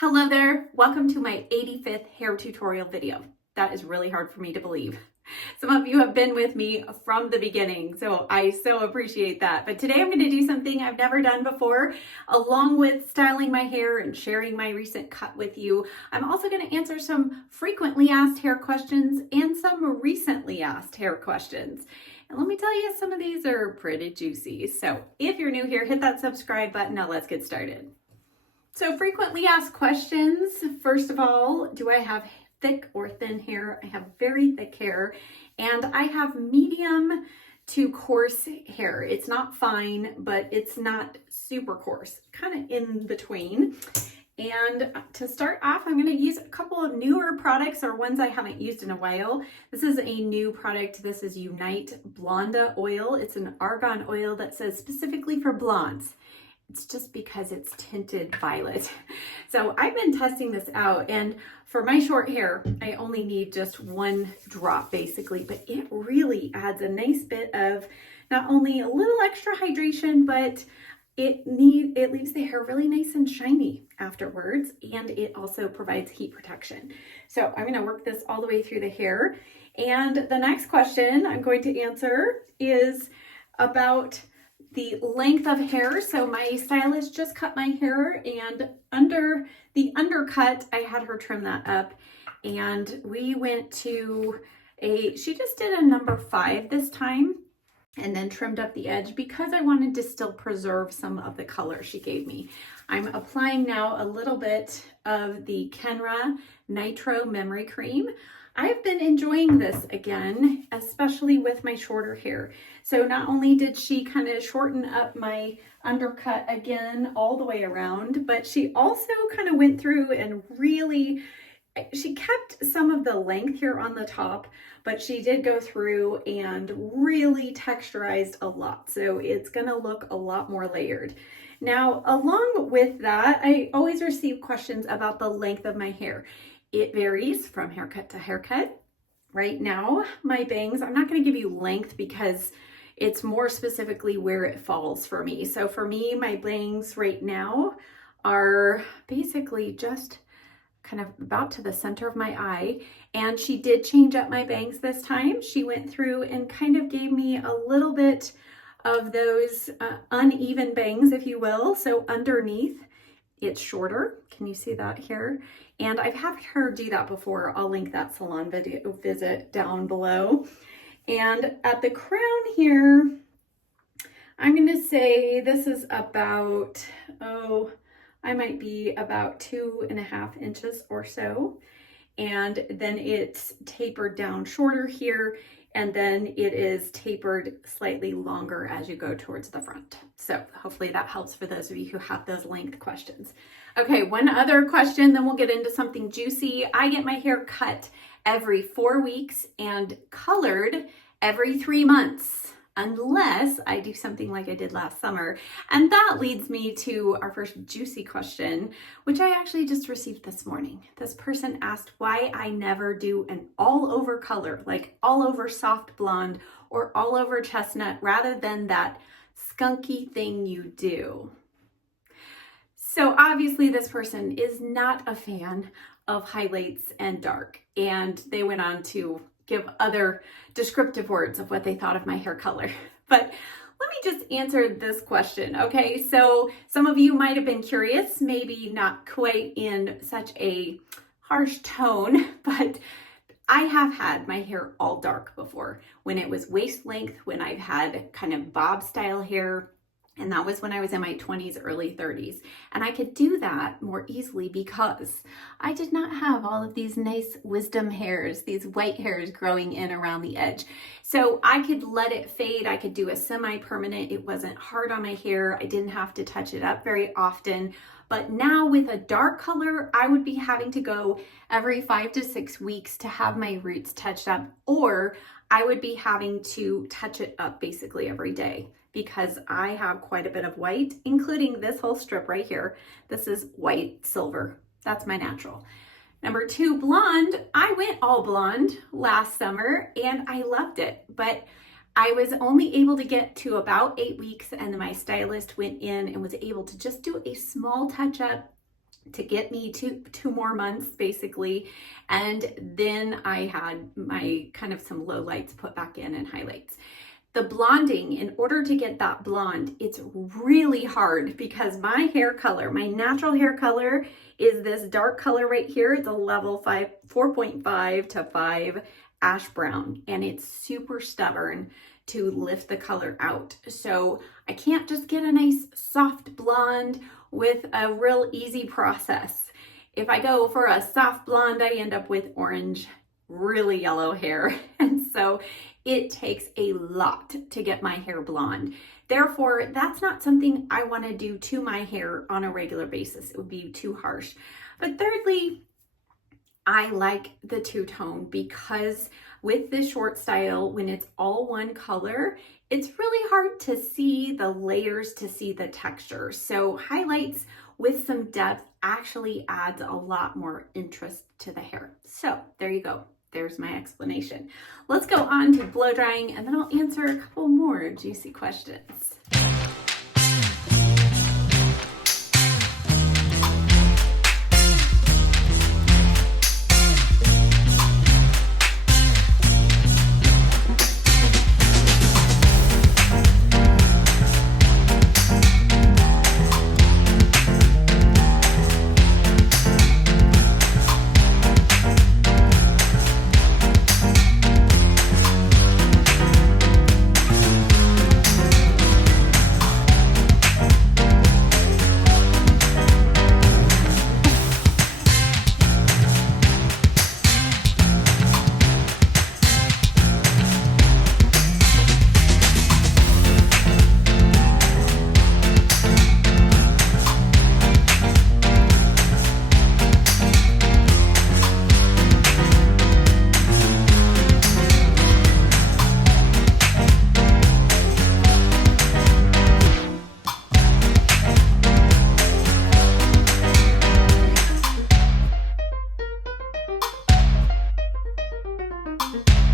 Hello there, welcome to my 85th hair tutorial video. That is really hard for me to believe. Some of you have been with me from the beginning, so I so appreciate that. But today I'm going to do something I've never done before. Along with styling my hair and sharing my recent cut with you, I'm also going to answer some frequently asked hair questions and some recently asked hair questions. And let me tell you, some of these are pretty juicy. So if you're new here, hit that subscribe button. Now let's get started. So frequently asked questions. First of all, do I have thick or thin hair? I have very thick hair and I have medium to coarse hair. It's not fine, but it's not super coarse, kind of in between. And to start off, I'm going to use a couple of newer products or ones I haven't used in a while. This is a new product. This is Unite Blonda Oil. It's an argan oil that says specifically for blondes. It's just because it's tinted violet. So I've been testing this out, and for my short hair, I only need just one drop basically, but it really adds a nice bit of not only a little extra hydration, but it leaves the hair really nice and shiny afterwards, and it also provides heat protection. So I'm going to work this all the way through the hair. And the next question I'm going to answer is about the length of hair. So my stylist just cut my hair, and under the undercut, I had her trim that up, and we went to she just did a number 5 this time and then trimmed up the edge because I wanted to still preserve some of the color she gave me. I'm applying now a little bit of the Conrad Nitro Memory Cream. I've been enjoying this again, especially with my shorter hair. So not only did she kind of shorten up my undercut again all the way around, but she also kind of went through and she kept some of the length here on the top, but she did go through and really texturized a lot. So it's gonna look a lot more layered. Now, along with that, I always receive questions about the length of my hair. It varies from haircut to haircut. Right now, my bangs, I'm not going to give you length because it's more specifically where it falls for me. So for me, my bangs right now are basically just kind of about to the center of my eye. And she did change up my bangs this time. She went through and kind of gave me a little bit of those uneven bangs, if you will. So underneath, it's shorter. Can you see that here? And I've had her do that before. I'll link that salon video visit down below. And at the crown here, I'm going to say this is about, I might be about 2.5 inches or so. And then it's tapered down shorter here. And then it is tapered slightly longer as you go towards the front. So hopefully that helps for those of you who have those length questions. Okay, one other question, then we'll get into something juicy. I get my hair cut every 4 weeks and colored every 3 months, unless I do something like I did last summer. And that leads me to our first juicy question, which I actually just received this morning. This person asked why I never do an all over color, like all over soft blonde or all over chestnut, rather than that skunky thing you do. So obviously this person is not a fan of highlights and dark, and they went on to give other descriptive words of what they thought of my hair color. But let me just answer this question, okay? So some of you might have been curious, maybe not quite in such a harsh tone, but I have had my hair all dark before. When it was waist length, when I've had kind of bob style hair, and that was when I was in my 20s, early 30s. And I could do that more easily because I did not have all of these nice wisdom hairs, these white hairs growing in around the edge. So I could let it fade. I could do a semi-permanent. It wasn't hard on my hair. I didn't have to touch it up very often. But now with a dark color, I would be having to go every 5 to 6 weeks to have my roots touched up, or I would be having to touch it up basically every day, because I have quite a bit of white, including this whole strip right here. This is white silver. That's my natural. Number 2, blonde. I went all blonde last summer and I loved it, but I was only able to get to about 8 weeks, and then my stylist went in and was able to just do a small touch up to get me two more months basically. And then I had my kind of some low lights put back in and highlights. The blonding, in order to get that blonde, it's really hard because my hair color, my natural hair color is this dark color right here. It's a level 4.5 to 5 ash brown, and it's super stubborn to lift the color out. So I can't just get a nice soft blonde with a real easy process. If I go for a soft blonde, I end up with orange, really yellow hair. And so it takes a lot to get my hair blonde. Therefore, that's not something I want to do to my hair on a regular basis. It would be too harsh. But thirdly, I like the two-tone because with this short style, when it's all one color, it's really hard to see the layers, to see the texture. So highlights with some depth actually adds a lot more interest to the hair. So there you go. There's my explanation. Let's go on to blow drying, and then I'll answer a couple more juicy questions.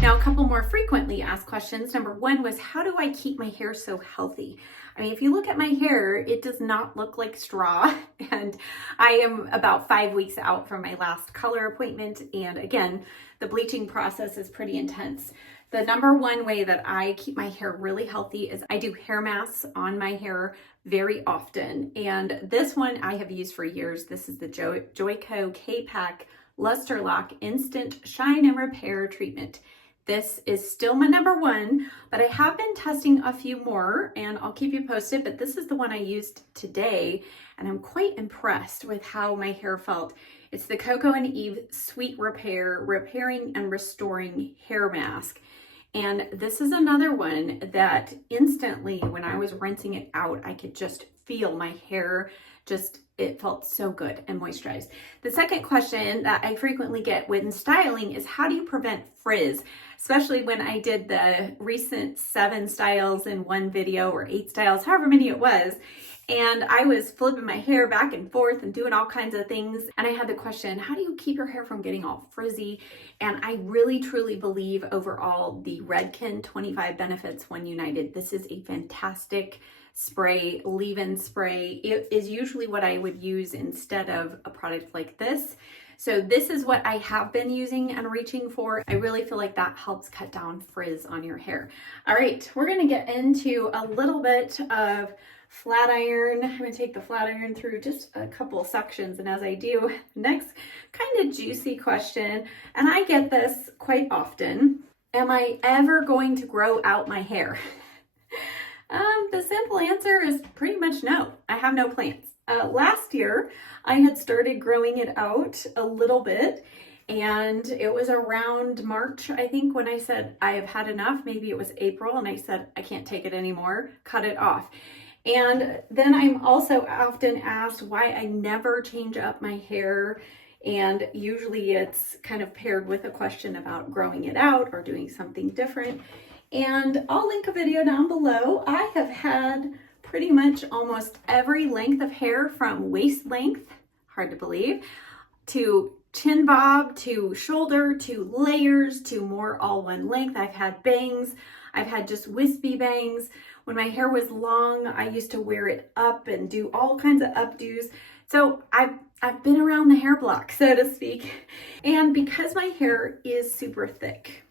Now, a couple more frequently asked questions. Number one was, how do I keep my hair so healthy? I mean, if you look at my hair, it does not look like straw. And I am about 5 weeks out from my last color appointment. And again, the bleaching process is pretty intense. The number one way that I keep my hair really healthy is I do hair masks on my hair very often. And this one I have used for years. This is the Joico K-Pack Luster Lock Instant Shine and Repair Treatment. This is still my number one, but I have been testing a few more and I'll keep you posted, but this is the one I used today and I'm quite impressed with how my hair felt. It's the Coco and Eve Sweet Repair, Repairing and Restoring Hair Mask. And this is another one that instantly, when I was rinsing it out, I could just feel my hair it felt so good and moisturized. The second question that I frequently get when styling is, how do you prevent frizz? Especially when I did the recent 7 styles in one video, or 8 styles, however many it was. And I was flipping my hair back and forth and doing all kinds of things. And I had the question, how do you keep your hair from getting all frizzy? And I really, truly believe overall the Redken 25 Benefits One United. This is a fantastic spray, leave-in spray. It is usually what I would use instead of a product like this. So this is what I have been using and reaching for. I really feel like that helps cut down frizz on your hair. All right, we're gonna get into a little bit of flat iron. I'm gonna take the flat iron through just a couple sections, and as I do, next kind of juicy question, and I get this quite often: am I ever going to grow out my hair? The simple answer is pretty much no. I have no plans. Last year, I had started growing it out a little bit, and it was around March, I think, when I said I have had enough. Maybe it was April, and I said I can't take it anymore, cut it off. And then I'm also often asked why I never change up my hair, and usually it's kind of paired with a question about growing it out or doing something different. And I'll link a video down below. I have had pretty much almost every length of hair, from waist length, hard to believe, to chin bob, to shoulder, to layers, to more all one length. I've had bangs. I've had just wispy bangs. When my hair was long, I used to wear it up and do all kinds of updos. So I've I've been around the hair block, so to speak. And because my hair is super thick,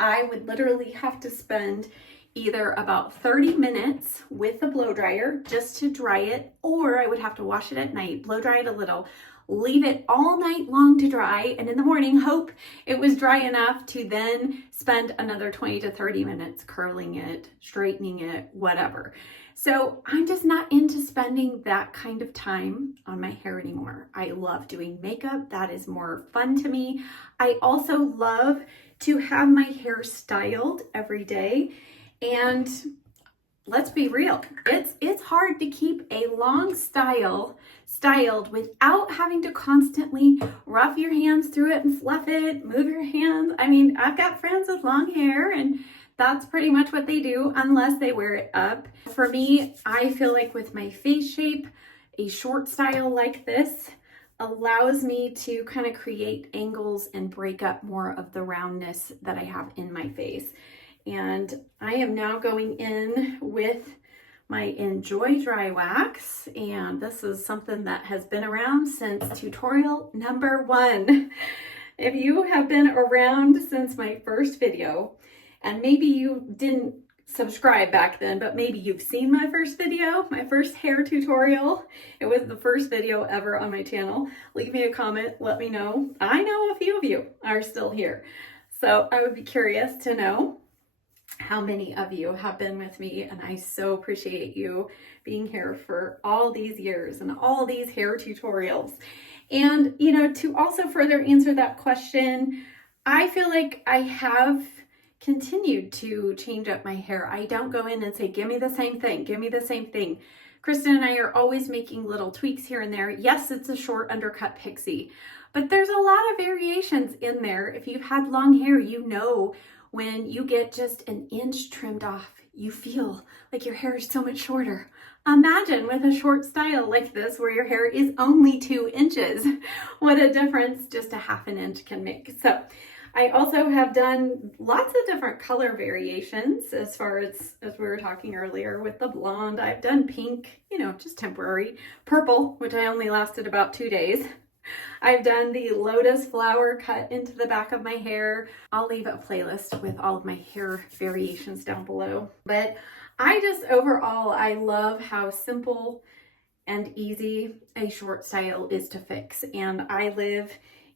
I would literally have to spend either about 30 minutes with the blow dryer just to dry it, or I would have to wash it at night, blow dry it a little, leave it all night long to dry, and in the morning hope it was dry enough to then spend another 20 to 30 minutes curling it, straightening it, whatever. So I'm just not into spending that kind of time on my hair anymore. I love doing makeup. That is more fun to me. I also love to have my hair styled every day. And let's be real, it's hard to keep a long styled without having to constantly rough your hands through it and fluff it, move your hands. I mean, I've got friends with long hair and that's pretty much what they do unless they wear it up. For me, I feel like with my face shape, a short style like this allows me to kind of create angles and break up more of the roundness that I have in my face. And I am now going in with my Enjoy Dry Wax, and this is something that has been around since tutorial number 1. If you have been around since my first video, and maybe you didn't subscribe back then, but maybe you've seen my first video, my first hair tutorial. It was the first video ever on my channel. Leave me a comment, let me know. I know a few of you are still here, so I would be curious to know how many of you have been with me, and I so appreciate you being here for all these years and all these hair tutorials. And, you know, to also further answer that question, I feel like I have continued to change up my hair. I don't go in and say, give me the same thing, give me the same thing. Kristen and I are always making little tweaks here and there. Yes, it's a short undercut Pixie, but there's a lot of variations in there. If you've had long hair, you know when you get just an inch trimmed off, you feel like your hair is so much shorter. Imagine with a short style like this where your hair is only 2 inches. What a difference just a half an inch can make. So I also have done lots of different color variations as far as we were talking earlier with the blonde. I've done pink, you know, just temporary. Purple, which I only lasted about 2 days. I've done the lotus flower cut into the back of my hair. I'll leave a playlist with all of my hair variations down below. But I just overall, I love how simple and easy a short style is to fix. And I live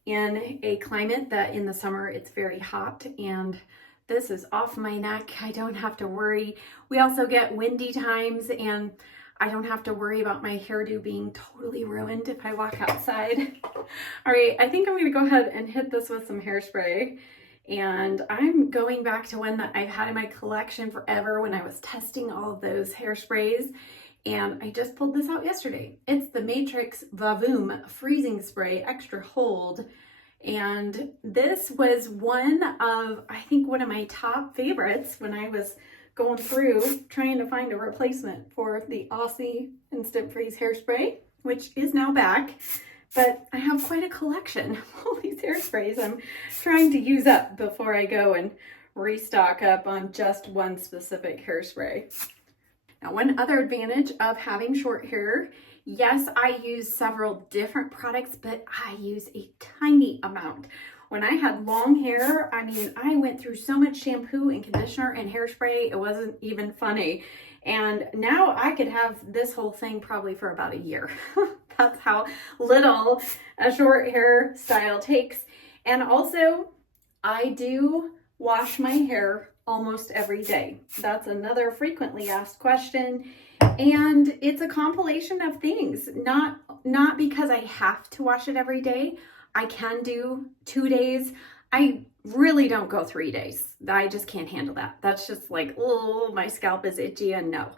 in a climate that in the summer it's very hot, and this is off my neck. I don't have to worry. We also get windy times, and I don't have to worry about my hairdo being totally ruined if I walk outside. All right, I think I'm gonna go ahead and hit this with some hairspray. And I'm going back to one that I've had in my collection forever when I was testing all of those hairsprays. And I just pulled this out yesterday. It's the Matrix Vavoom Freezing Spray Extra Hold. And this was one of, I think, one of my top favorites when I was going through trying to find a replacement for the Aussie Instant Freeze Hairspray, which is now back. But I have quite a collection of all these hairsprays I'm trying to use up before I go and restock up on just one specific hairspray. Now, one other advantage of having short hair, yes, I use several different products, but I use a tiny amount. When I had long hair, I mean, I went through so much shampoo and conditioner and hairspray, it wasn't even funny. And now I could have this whole thing probably for about a year. That's how little a short hair style takes. And also, I do wash my hair almost every day. That's another frequently asked question. And it's a compilation of things, not because I have to wash it every day. I can do 2 days. I really don't go 3 days. I just can't handle that. That's just like, oh, my scalp is itchy and no.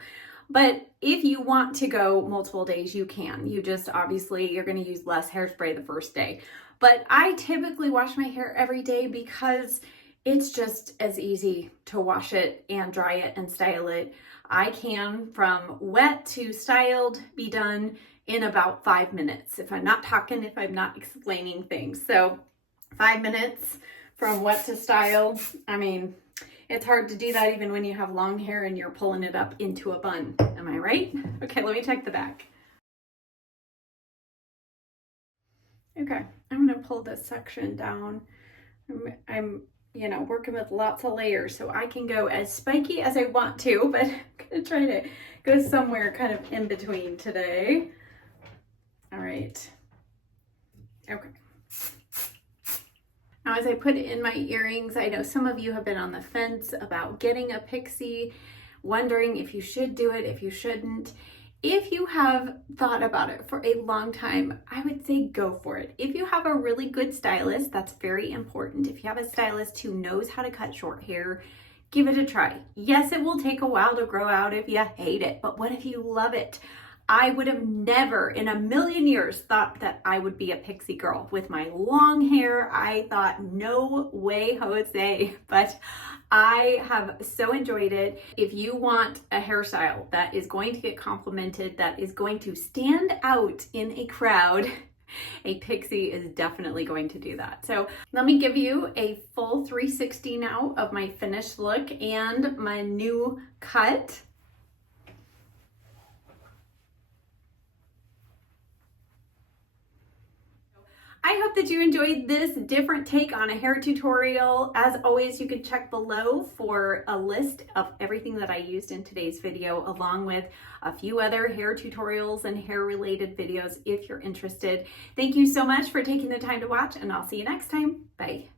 But if you want to go multiple days, you can. You just, obviously, you're going to use less hairspray the first day. But I typically wash my hair every day because it's just as easy to wash it and dry it and style it. I can, from wet to styled, be done in about 5 minutes. If I'm not talking, if I'm not explaining things. So 5 minutes from wet to styled. I mean, it's hard to do that even when you have long hair and you're pulling it up into a bun. Am I right? Okay, let me check the back. Okay, I'm gonna pull this section down. I'm you know, working with lots of layers, so I can go as spiky as I want to, but I'm gonna try to go somewhere kind of in between today. All right, okay. Now, as I put in my earrings, I know some of you have been on the fence about getting a Pixie, wondering if you should do it, if you shouldn't. If you have thought about it for a long time, I would say go for it. If you have a really good stylist, that's very important. If you have a stylist who knows how to cut short hair, give it a try. Yes, it will take a while to grow out if you hate it, but what if you love it? I would have never in a million years thought that I would be a Pixie girl. With my long hair, I thought, no way, Jose, but I have so enjoyed it. If you want a hairstyle that is going to get complimented, that is going to stand out in a crowd, a Pixie is definitely going to do that. So let me give you a full 360 now of my finished look and my new cut. I hope that you enjoyed this different take on a hair tutorial. As always, you can check below for a list of everything that I used in today's video, along with a few other hair tutorials and hair related videos if you're interested. Thank you so much for taking the time to watch, and I'll see you next time. Bye.